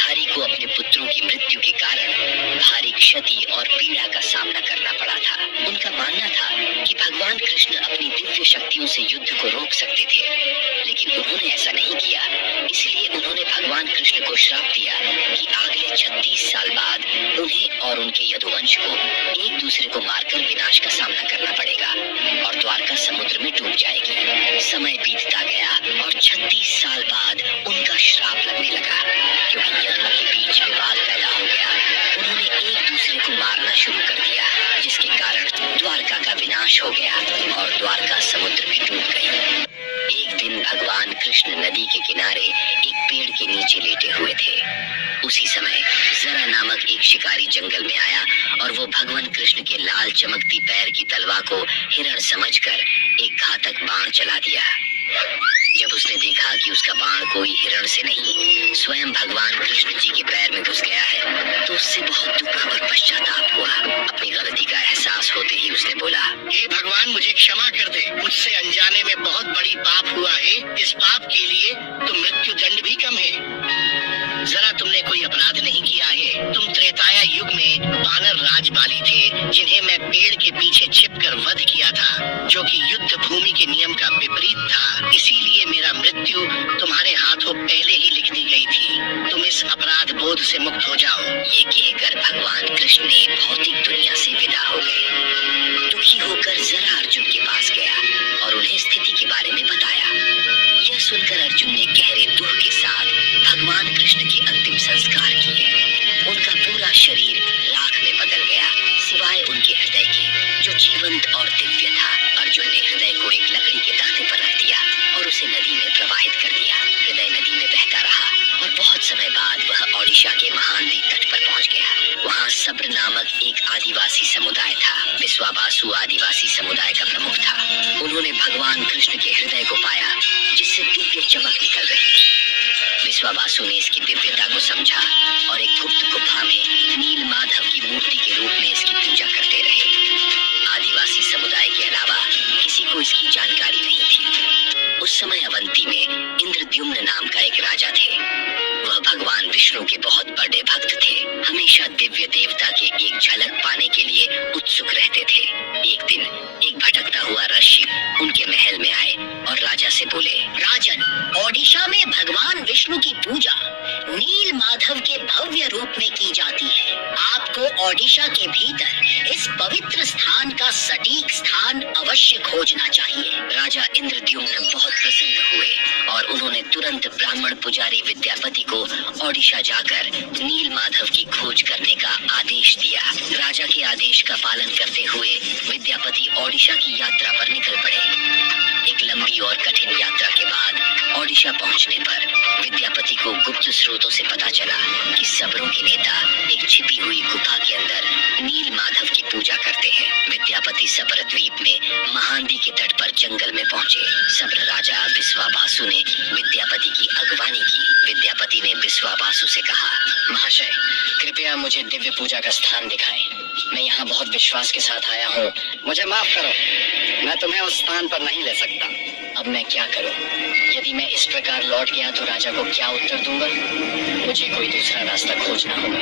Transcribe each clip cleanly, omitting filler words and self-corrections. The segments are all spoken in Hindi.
गांधारी को अपने पुत्रों की मृत्यु के कारण भारी क्षति और पीड़ा का सामना करना पड़ा था। उनका मानना था कि भगवान कृष्ण अपनी दिव्य शक्तियों से युद्ध को रोक सकते थे, लेकिन उन्होंने ऐसा नहीं किया। इसलिए उन्होंने भगवान कृष्ण को श्राप दिया कि अगले 36 साल बाद उन्हें और उनके यदुवंश को एक दूसरे को मारकर विनाश का सामना करना पड़ेगा और द्वारका समुद्र में डूब जाएगी। समय बीतता गया और 36 साल बाद उनका श्राप लगने लगा, क्योंकि यदुओं के बीच विवाद पैदा हो गया। उन्होंने एक दूसरे को मारना शुरू कर दिया, जिसके कारण द्वारका का विनाश हो गया और द्वारका समुद्र में डूब गई। एक दिन भगवान कृष्ण नदी के किनारे एक पेड़ के नीचे लेटे हुए थे। उसी समय जरा नामक एक शिकारी जंगल में आया और वो भगवान कृष्ण के लाल चमकती पैर की तलवार को हिरण समझकर एक घातक बाण चला दिया। जब उसने देखा कि उसका बाण कोई हिरण से नहीं, स्वयं भगवान कृष्ण जी के पैर में घुस गया है, तो उससे बहुत दुख और पश्चाताप हुआ। अपनी गलती का एहसास होते ही उसने बोला, हे भगवान, मुझे क्षमा कर दे। मुझसे अनजाने में बहुत बड़ी पाप हुआ है। इस पाप के लिए तो मृत्यु दंड भी कम है। जरा तुमने कोई अपराध नहीं किया है। तुम त्रेताया युग में वानर राजबाली थे, जिन्हें मैं पेड़ के पीछे छिपकर वध किया था, जो कि युद्ध भूमि के नियम का विपरीत था। इसीलिए मेरा मृत्यु तुम्हारे हाथों पहले ही लिख दी गई थी। तुम इस अपराध बोध से मुक्त हो जाओ। ये कहकर भगवान कृष्ण ने भौतिक दुनिया से विदा हो गए। दुखी होकर जरा अर्जुन के पास गया और उन्हें स्थिति के बारे में बताया। यह सुनकर अर्जुन ने गहरे दुख के साथ भगवान कृष्ण के अंतिम संस्कार किए। उनका पूरा शरीर राख में बदल गया, सिवाय उनके हृदय के, जो जीवंत और दिव्य था। अर्जुन ने हृदय को एक लकड़ी के तख्ते पर रख दिया और उसे नदी में प्रवाहित कर दिया। हृदय नदी में बहता रहा और बहुत समय बाद वह ओडिशा के महानदी तट पर पहुंच गया। वहाँ सब्र नामक एक आदिवासी समुदाय था। विश्वावासु आदिवासी समुदाय का प्रमुख था। उन्होंने भगवान कृष्ण के हृदय को पाया, जिससे दिव्य चमक निकल रही थी। विश्वावासु ने इसकी दिव्यता को समझा और एक गुप्त गुफा में नील माधव की मूर्ति के रूप में इसकी पूजा करते रहे। आदिवासी समुदाय के अलावा किसी को इसकी जानकारी नहीं थी। उस समय अवंती में इंद्रद्युम्न नाम का एक राजा थे। वह भगवान विष्णु के बहुत बड़े भक्त थे। हमेशा दिव्य देवता के एक झलक पाने के लिए उत्सुक रहते थे। एक दिन एक भटकता हुआ ऋषि उनके महल में आए और राजा से बोले, राजन, ओडिशा में भगवान विष्णु की पूजा नील माधव के भव्य रूप में की जाती है। आपको ओडिशा के भीतर इस पवित्र स्थान का सटीक स्थान अवश्य खोजना चाहिए। राजा इंद्रद्युम्न बहुत प्रसन्न हुए और उन्होंने तुरंत ब्राह्मण पुजारी विद्यापति को ओडिशा जाकर नील माधव की खोज करने का आदेश दिया। राजा के आदेश का पालन करते हुए विद्यापति ओडिशा की यात्रा पर निकल पड़े। एक लंबी और कठिन यात्रा के बाद ओडिशा पहुंचने पर विद्यापति को गुप्त स्रोतों से पता चला कि सब्रों के नेता एक छिपी हुई गुफा के अंदर नील माधव की पूजा करते हैं। विद्यापति सब्र द्वीप में महानदी के तट पर जंगल में पहुंचे। सब्र राजा विश्वावासु ने विद्यापति की अगवानी की। विद्यापति ने विश्वावासु से कहा, महाशय, कृपया मुझे दिव्य पूजा का स्थान दिखाएं। मैं यहाँ बहुत विश्वास के साथ आया हूँ। मुझे माफ करो, मैं तुम्हें उस स्थान पर नहीं ले सकता। अब मैं क्या करूँ? यदि मैं इस प्रकार लौट गया तो राजा को क्या उत्तर दूंगा? मुझे कोई दूसरा रास्ता खोजना होगा।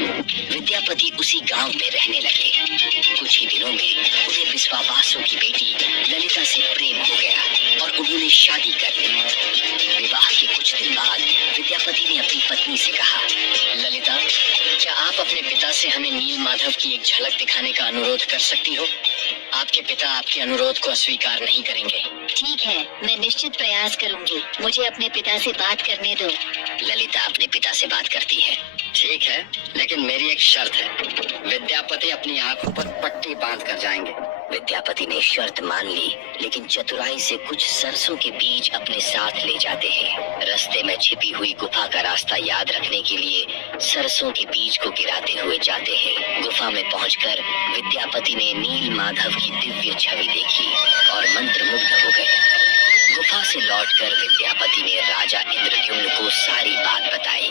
विद्यापति उसी गांव में रहने लगे। कुछ ही दिनों में उन्हें विश्वावासु की बेटी ललिता से प्रेम हो गया और उन्होंने शादी कर ली। विवाह के कुछ दिन बाद विद्यापति ने अपनी पत्नी से कहा, ललिता, क्या आप अपने पिता से हमें नील माधव की एक झलक दिखाने का अनुरोध कर सकती हो? आपके पिता आपके अनुरोध को अस्वीकार नहीं करेंगे। ठीक है, मैं निश्चित प्रयास करूंगी। मुझे अपने पिता से बात करने दो। ललिता अपने पिता से बात करती है। ठीक है, लेकिन मेरी एक शर्त है। विद्यापति अपनी आंखों पर पट्टी बांध कर जाएंगे। विद्यापति ने शर्त मान ली, लेकिन चतुराई से कुछ सरसों के बीज अपने साथ ले जाते हैं। रास्ते में छिपी हुई गुफा का रास्ता याद रखने के लिए सरसों के बीज को गिराते हुए जाते हैं। गुफा में पहुंचकर विद्यापति ने नील माधव की दिव्य छवि देखी और मंत्रमुग्ध हो गए। गुफा से लौटकर विद्यापति ने राजा इंद्रद्युम्न को सारी बात बताई।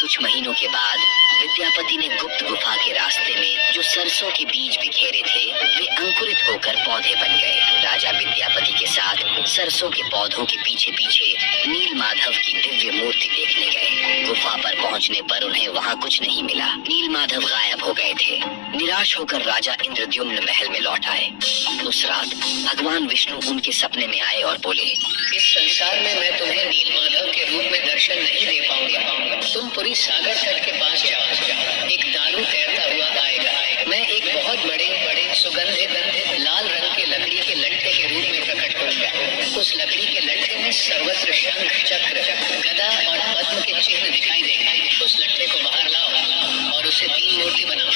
कुछ महीनों के बाद विद्यापति ने गुप्त गुफा के रास्ते में जो सरसों के बीज बिखेरे थे वे अंकुरित होकर पौधे बन गए। राजा विद्यापति के साथ सरसों के पौधों के पीछे पीछे नील माधव की दिव्य मूर्ति देखने गए। गुफा पर पहुंचने पर उन्हें वहां कुछ नहीं मिला। नील माधव गायब हो गए थे। निराश होकर राजा इंद्रद्युम्न महल में लौट आए। उस रात भगवान विष्णु उनके सपने में आए और बोले, इस संसार में मैं तुम्हें नील माधव के रूप में दर्शन नहीं दे पाऊंगा। तुम पूरी सागर तट के पास जाओ, एक दारू तैरता हुआ आएगा। मैं एक बहुत बड़े सुगंधित लाल रंग के लकड़ी के लट्ठे के रूप में प्रकट होऊंगा। उस लकड़ी के लट्ठे में सर्वत्र शंख, चक्र, गदा और पद्म के चिन्ह दिखाई देंगे। उस लट्ठे को बाहर लाओ और उसे 3 मूर्ति बनाओ,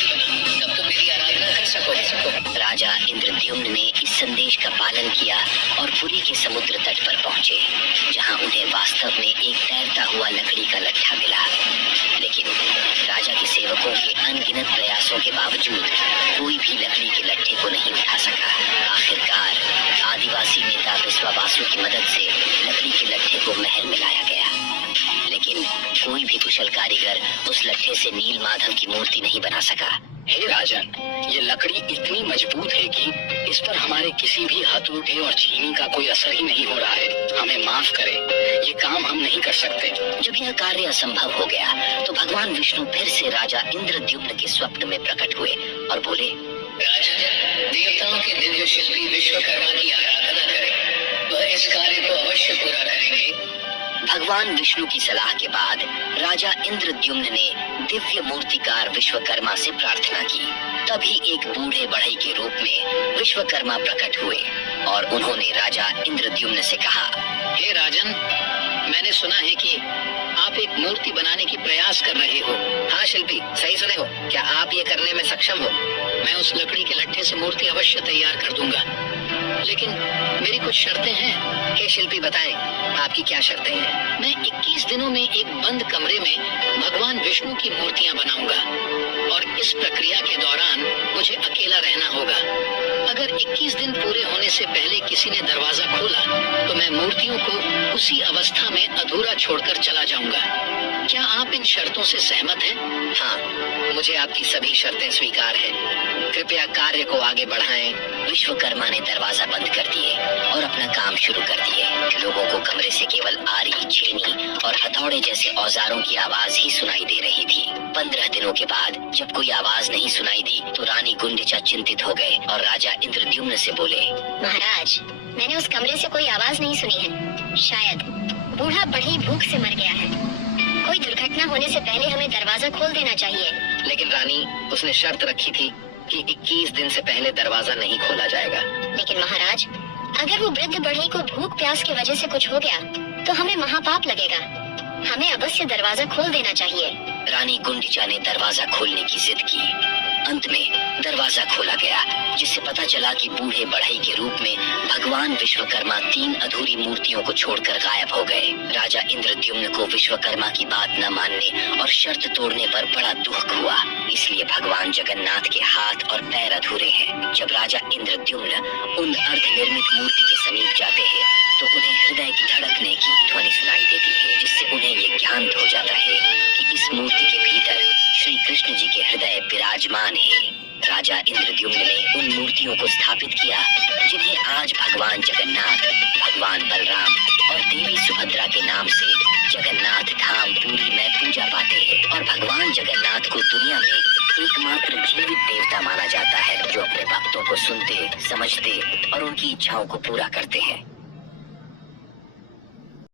तब तुम मेरी आराधना कर सको। राजा इंद्रद्युम्न ने इस संदेश का पालन किया और पुरी के समुद्र तट पर पहुंचे, जहां उन्हें वास्तव में एक तैरता हुआ लकड़ी का लट्ठा मिला। लेकिन राजा के सेवकों के अनगिनत प्रयासों के बावजूद कोई भी लकड़ी के लट्ठे को नहीं उठा सका। आखिरकार आदिवासी नेता विश्वावासु की मदद से लकड़ी के लट्ठे को महल में लाया गया, लेकिन कोई भी कुशल कारीगर उस लट्ठे से नील माधव की मूर्ति नहीं बना सका। हे राजन, ये लकड़ी इतनी मजबूत है कि इस पर हमारे किसी भी हथौड़े और छीनी का कोई असर ही नहीं हो रहा है। हमें माफ करें, ये काम हम नहीं कर सकते। जब यह कार्य असंभव हो गया तो भगवान विष्णु फिर से राजा इंद्रद्युम्न के स्वप्न में प्रकट हुए और बोले, राजन, देवताओं के दिव्य शिल्पी विश्वकर्मा की आराधना करें, वह इस कार्य को अवश्य पूरा करेंगे। भगवान विष्णु की सलाह के बाद राजा इंद्रद्युम्न ने दिव्य मूर्तिकार विश्वकर्मा से प्रार्थना की। तभी एक बूढ़े बढ़ई के रूप में विश्वकर्मा प्रकट हुए और उन्होंने राजा इंद्रद्युम्न से कहा, हे राजन, मैंने सुना है कि आप एक मूर्ति बनाने की प्रयास कर रहे हो। हाँ शिल्पी, सही सुने हो। क्या आप ये करने में सक्षम हो? मैं उस लकड़ी के लट्ठे से मूर्ति अवश्य तैयार कर दूंगा, लेकिन मेरी कुछ शर्तें हैं। हे शिल्पी, बताएं, आपकी क्या शर्तें हैं? मैं 21 दिनों में एक बंद कमरे में भगवान विष्णु की मूर्तियां बनाऊंगा और इस प्रक्रिया के दौरान मुझे अकेला रहना होगा। अगर 21 दिन पूरे होने से पहले किसी ने दरवाजा खोला तो मैं मूर्तियों को उसी अवस्था में अधूरा छोड़कर चला जाऊंगा। क्या आप इन शर्तों से सहमत हैं? हाँ, मुझे आपकी सभी शर्तें स्वीकार हैं। कृपया कार्य को आगे बढ़ाएं। विश्वकर्मा ने दरवाजा बंद कर दिए और अपना काम शुरू कर दिए। लोगों को कमरे से केवल आरी, छेनी और हथौड़े जैसे औजारों की आवाज ही सुनाई दे रही थी। 15 दिनों के बाद जब कोई आवाज नहीं सुनाई दी तो रानी गुंडिचा चिंतित हो गए और राजा इंद्रद्युम्न से बोले, महाराज, मैंने उस कमरे से कोई आवाज नहीं सुनी है। शायद बूढ़ा बढ़ई भूख से मर गया है। कोई दुर्घटना होने से पहले हमें दरवाजा खोल देना चाहिए। लेकिन रानी, उसने शर्त रखी थी कि 21 दिन से पहले दरवाजा नहीं खोला जाएगा। लेकिन महाराज, अगर वो वृद्ध बढ़ई को भूख प्यास की वजह से कुछ हो गया तो हमें महापाप लगेगा। हमें अवश्य दरवाजा खोल देना चाहिए। रानी गुंडिचा ने दरवाजा खोलने की जिद की। अंत में दरवाजा खोला गया, जिससे पता चला कि बूढ़े बढ़ई के रूप में भगवान विश्वकर्मा 3 अधूरी मूर्तियों को छोड़कर गायब हो गए। राजा इंद्रद्युम्न को विश्वकर्मा की बात न मानने और शर्त तोड़ने पर बड़ा दुख हुआ। इसलिए भगवान जगन्नाथ के हाथ और पैर अधूरे हैं। जब राजा इंद्रद्युम्न उन अर्धनिर्मित मूर्ति के समीप जाते हैं तो उन्हें हृदय की धड़कने की ध्वनि सुनाई देती है, जिससे उन्हें ये ज्ञान हो जाता है कि इस मूर्ति के भीतर श्री कृष्ण जी के हृदय विराजमान है। राजा इंद्रद्युम्न ने उन मूर्तियों को स्थापित किया जिन्हें आज भगवान जगन्नाथ, भगवान बलराम और देवी सुभद्रा के नाम से जगन्नाथ धाम पुरी में पूजा पाते हैं। और भगवान जगन्नाथ को दुनिया में एकमात्र जीवित देवता माना जाता है, जो अपने भक्तों को सुनते, समझते और उनकी इच्छाओं को पूरा करते हैं।